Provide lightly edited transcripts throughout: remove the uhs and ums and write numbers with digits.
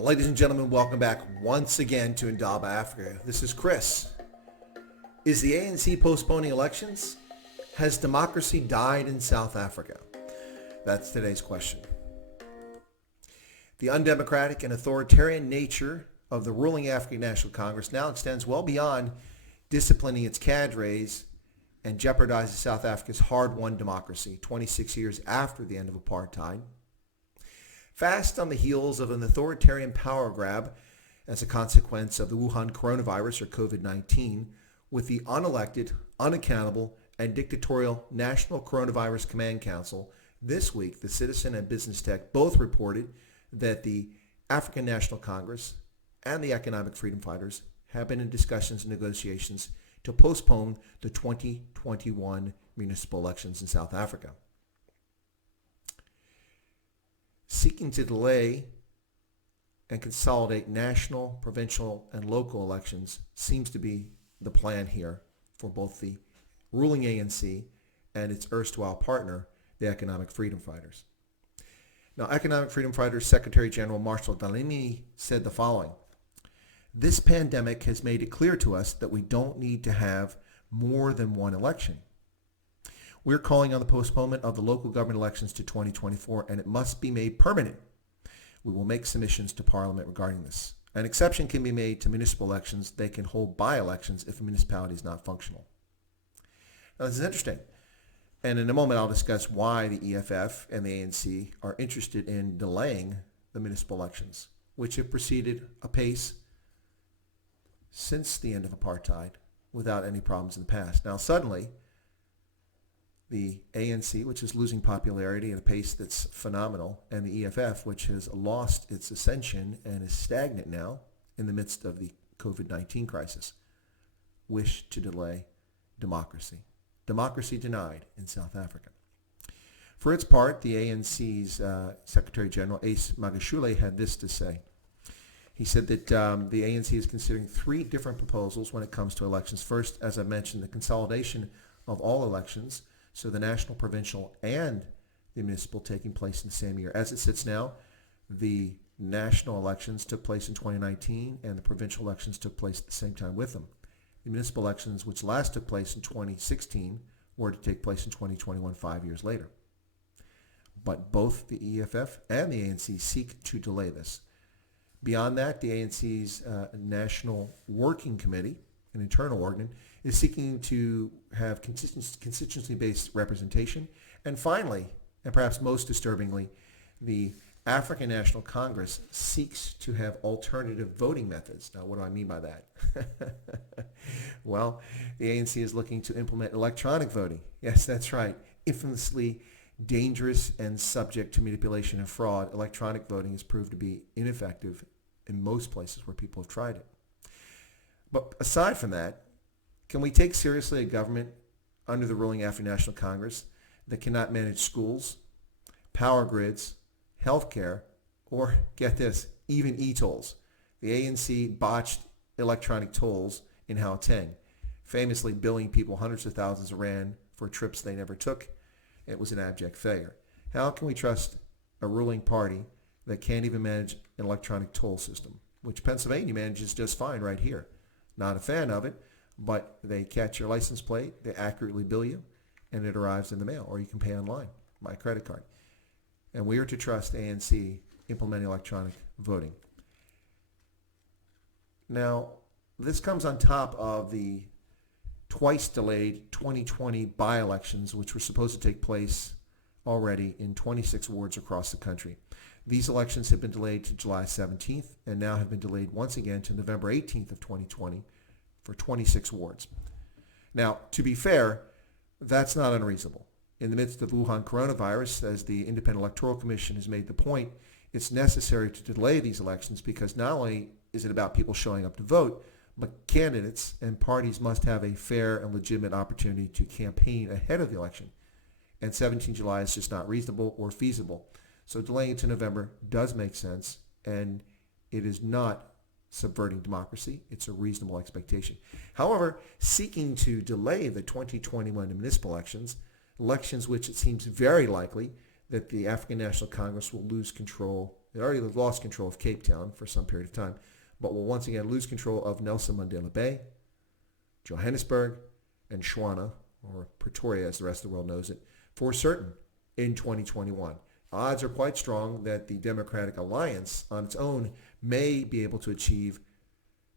Ladies and gentlemen, welcome back once again to Indaba Africa. This is Chris. Is the ANC postponing elections? Has democracy died in South Africa? That's today's question. The undemocratic and authoritarian nature of the ruling African National Congress now extends well beyond disciplining its cadres and jeopardizes South Africa's hard-won democracy 26 years after the end of apartheid. Fast on the heels of an authoritarian power grab as a consequence of the Wuhan coronavirus or COVID-19, with the unelected, unaccountable, and dictatorial National Coronavirus Command Council, this week the Citizen and Business Tech both reported that the African National Congress and the Economic Freedom Fighters have been in discussions and negotiations to postpone the 2021 municipal elections in South Africa. Seeking to delay and consolidate national, provincial, and local elections seems to be the plan here for both the ruling ANC and its erstwhile partner, the Economic Freedom Fighters. Now, Economic Freedom Fighters Secretary General Marshall Delaney said the following: "This pandemic has made it clear to us that we don't need to have more than one election. We're calling on the postponement of the local government elections to 2024, and it must be made permanent. We will make submissions to Parliament regarding this. An exception can be made to municipal elections. They can hold by-elections if a municipality is not functional." Now, this is interesting. And in a moment, I'll discuss why the EFF and the ANC are interested in delaying the municipal elections, which have proceeded apace since the end of apartheid without any problems in the past. Now, suddenly, the ANC, which is losing popularity at a pace that's phenomenal, and the EFF, which has lost its ascension and is stagnant now in the midst of the COVID-19 crisis, wish to delay democracy. Democracy denied in South Africa. For its part, the ANC's Secretary General, Ace Magashule, had this to say. He said that the ANC is considering three different proposals when it comes to elections. First, as I mentioned, the consolidation of all elections, so the national, provincial, and the municipal taking place in the same year. As it sits now, the national elections took place in 2019, and the provincial elections took place at the same time with them. The municipal elections, which last took place in 2016, were to take place in 2021, 5 years later. But both the EFF and the ANC seek to delay this. Beyond that, the ANC's National Working Committee, an internal organ, is seeking to have constituency-based representation. And finally, and perhaps most disturbingly, the African National Congress seeks to have alternative voting methods. Now, what do I mean by that? Well, the ANC is looking to implement electronic voting. Yes, that's right. Infamously dangerous and subject to manipulation and fraud, electronic voting has proved to be ineffective in most places where people have tried it. But aside from that, can we take seriously a government under the ruling African National Congress that cannot manage schools, power grids, healthcare, or, get this, even e-tolls? The ANC botched electronic tolls in Gauteng, famously billing people hundreds of thousands of rand for trips they never took. It was an abject failure. How can we trust a ruling party that can't even manage an electronic toll system, which Pennsylvania manages just fine right here? Not a fan of it, but they catch your license plate, they accurately bill you, and it arrives in the mail, or you can pay online by credit card. And we are to trust ANC implementing electronic voting. Now, this comes on top of the twice delayed 2020 by-elections, which were supposed to take place already in 26 wards across the country. These elections have been delayed to July 17th and now have been delayed once again to November 18th of 2020 for 26 wards. Now, to be fair, that's not unreasonable. In the midst of Wuhan coronavirus, as the Independent Electoral Commission has made the point, it's necessary to delay these elections because not only is it about people showing up to vote, but candidates and parties must have a fair and legitimate opportunity to campaign ahead of the election. And 17 July is just not reasonable or feasible. So delaying it to November does make sense, and it is not subverting democracy. It's a reasonable expectation. However, seeking to delay the 2021 municipal elections, elections which it seems very likely that the African National Congress will lose control They already lost control of Cape Town for some period of time, but will once again lose control of Nelson Mandela Bay, Johannesburg, and Shwana, or Pretoria as the rest of the world knows it, for certain in 2021. Odds are quite strong that the Democratic Alliance on its own may be able to achieve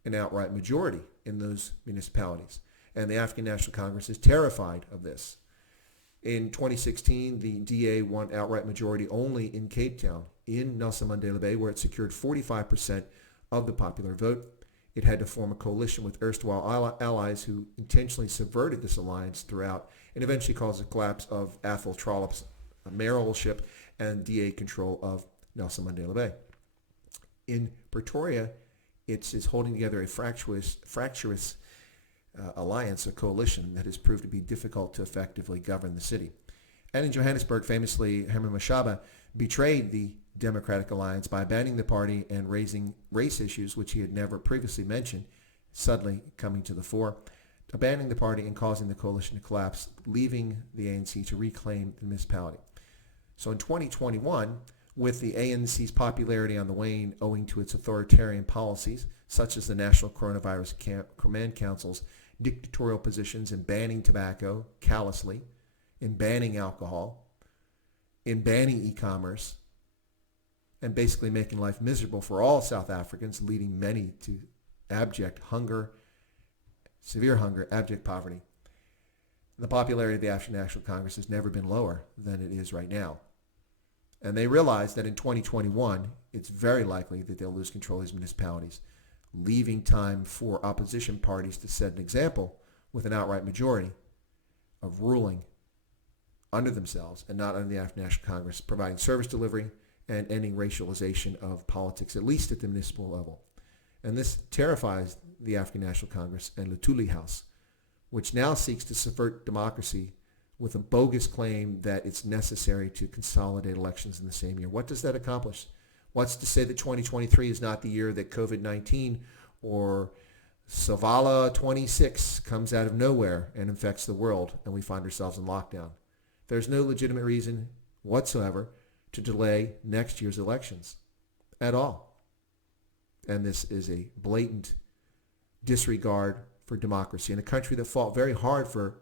an outright majority in those municipalities. And the African National Congress is terrified of this. In 2016, the DA won outright majority only in Cape Town, in Nelson Mandela Bay, where it secured 45% of the popular vote. It had to form a coalition with erstwhile allies who intentionally subverted this alliance throughout and eventually caused the collapse of Athol Trollop's mayoralship and DA control of Nelson Mandela Bay. In Pretoria, it's holding together a fractious alliance, a coalition that has proved to be difficult to effectively govern the city. And in Johannesburg, famously, Herman Mashaba betrayed the Democratic Alliance by abandoning the party and raising race issues, which he had never previously mentioned, suddenly coming to the fore, abandoning the party and causing the coalition to collapse, leaving the ANC to reclaim the municipality. So in 2021, with the ANC's popularity on the wane owing to its authoritarian policies, such as the National Coronavirus Command Council's dictatorial positions in banning tobacco callously, in banning alcohol, in banning e-commerce, and basically making life miserable for all South Africans, leading many to abject hunger, severe hunger, abject poverty. The popularity of the African National Congress has never been lower than it is right now. And they realize that in 2021, it's very likely that they'll lose control of these municipalities, leaving time for opposition parties to set an example with an outright majority of ruling under themselves and not under the African National Congress, providing service delivery and ending racialization of politics, at least at the municipal level. And this terrifies the African National Congress and Luthuli House, which now seeks to subvert democracy with a bogus claim that it's necessary to consolidate elections in the same year. What does that accomplish? What's to say that 2023 is not the year that COVID-19 or Savala 26 comes out of nowhere and infects the world and we find ourselves in lockdown? There's no legitimate reason whatsoever to delay next year's elections at all. And this is a blatant disregard for democracy in a country that fought very hard for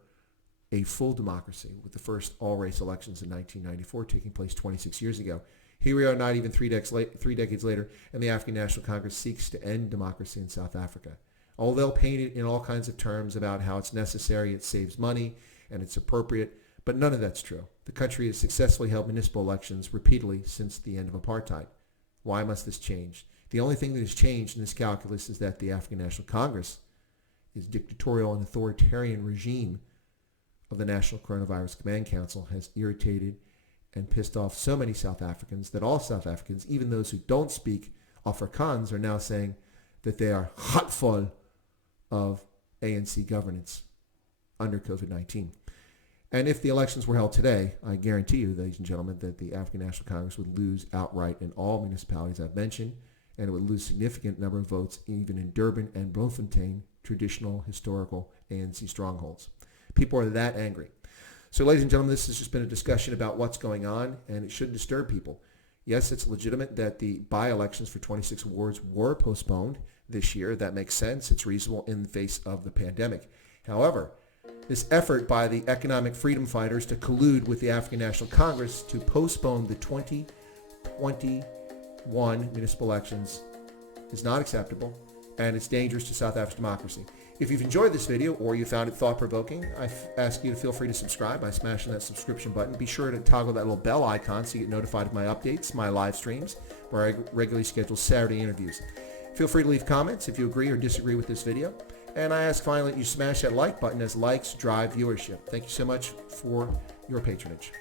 a full democracy with the first all-race elections in 1994 taking place 26 years ago. Here we are not even three decades later, and the African National Congress seeks to end democracy in South Africa. Oh, they'll paint it in all kinds of terms about how it's necessary, it saves money, and it's appropriate, but none of that's true. The country has successfully held municipal elections repeatedly since the end of apartheid. Why must this change? The only thing that has changed in this calculus is that the African National Congress is dictatorial and authoritarian regime of the National Coronavirus Command Council has irritated and pissed off so many South Africans that all South Africans, even those who don't speak Afrikaans, are now saying that they are hotful of ANC governance under COVID-19. And if the elections were held today, I guarantee you, ladies and gentlemen, that the African National Congress would lose outright in all municipalities I've mentioned, and it would lose a significant number of votes even in Durban and Bloemfontein, traditional historical ANC strongholds. People are that angry. So, ladies and gentlemen, this has just been a discussion about what's going on, and it shouldn't disturb people. Yes, it's legitimate that the by-elections for 26 wards were postponed this year. That makes sense. It's reasonable in the face of the pandemic. However, this effort by the economic freedom fighters to collude with the African National Congress to postpone the 2021 municipal elections is not acceptable, and it's dangerous to South African democracy. If you've enjoyed this video or you found it thought-provoking, I ask you to feel free to subscribe by smashing that subscription button. Be sure to toggle that little bell icon so you get notified of my updates, my live streams, where I regularly schedule Saturday interviews. Feel free to leave comments if you agree or disagree with this video. And I ask finally that you smash that like button as likes drive viewership. Thank you so much for your patronage.